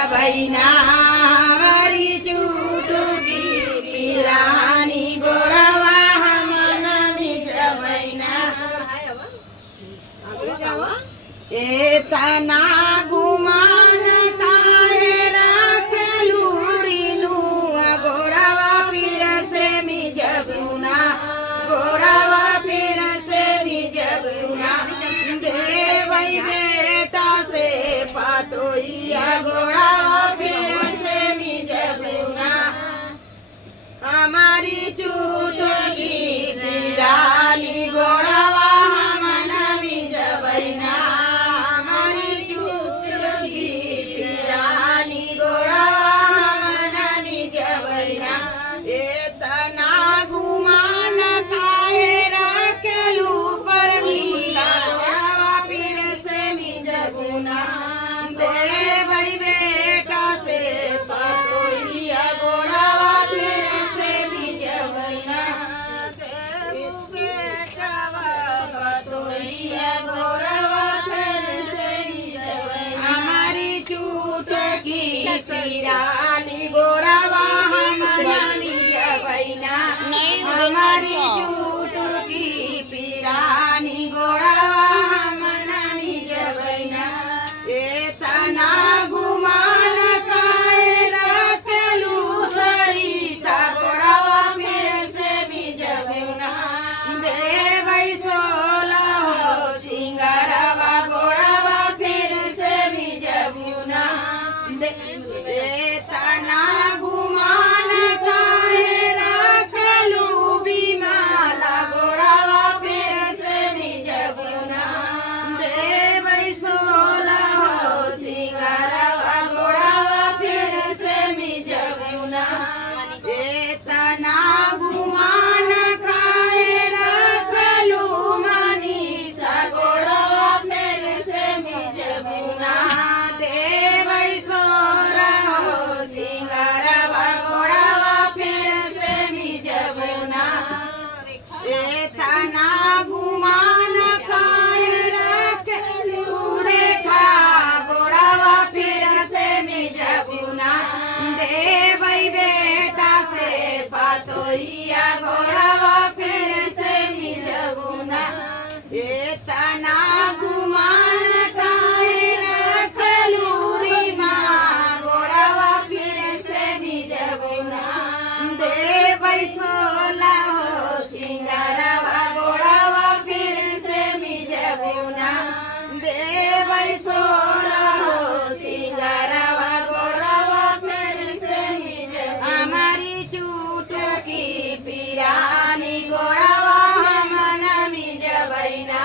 जबैना हमारी चुटकी पिरानी गोड़वा हमन मी जबैना एतना गुमान काहे रखेलू रीनू गोड़वा फिर से मी जबुना गोड़वा फिर से मी जबुना देवई बेटा से पातोइया गोड़वा फिर से मी जबुना हमारी चुटकी पिरानी गोड़वा हमन मी जबैना हमारी चुटकी पिरानी गोड़वा हमन मी जबैना एतना गुमान खाए रखेलू पर मीला गोड़वा फिर से मी जबुना देवई बेटा से पतोइया गोड़वा फिर से मी जबैना देव बेटा पतोइया गोड़वा फिर से मी जबैना हमारी चुटकी पिरानी गोड़वा हमन मी जबैना हमारी चुटकी पिरानी गोड़वा हमन मी जबैना एतना गुमान काहे रखेलू सरिता गोड़वा फिर से मी जबुना देवई सोला हो सिंगारवा गोड़वा फिर से मी जबुना एतना गुमान काहे रखेलू बीमाला गोड़वा फिर से मी जबुना देवई सोला हो सिंगारवा गोड़वा फिर से मी जबुना एतना गुमान काहे रखेलू मनीषा गोड़वा फिर से मी जबुना देवई सोला हो सिंगारवा गोड़वा फिर से मी जबुना एतना गुमान काहे रखेलू रेखा गोड़वा फिर से मी जबुना देवई बेटा से पातोइया गोड़वा फिर से मी जबुना एतना गुमान काहे रखेलू रीमा गोड़वा फिर से मी जबुना देवई सोला हो सिंगारवा गोड़वा फिर से मी जबुना देवई सोला हो सिंगारवा गोड़वा फिर से मी जबुना हमारी चुटकी पिरानी गोड़वा हमन मी जबैना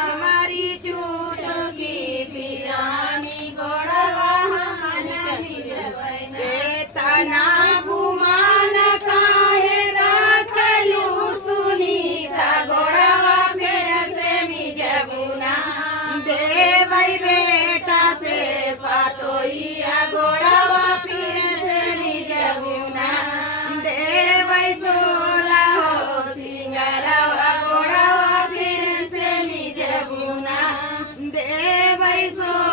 हमारी चुटकी पिरानी गोड़वा हमन मी जबैना एतना गुमान काहे रखेलू सुनीता गोड़वा फिर से मी जबुना देवई बेटा से पातोइया गोड़वा फिर से मी जबुना देवई सोला हो सिंगारवा गोड़वा फिर से मी जबुना देवई सोला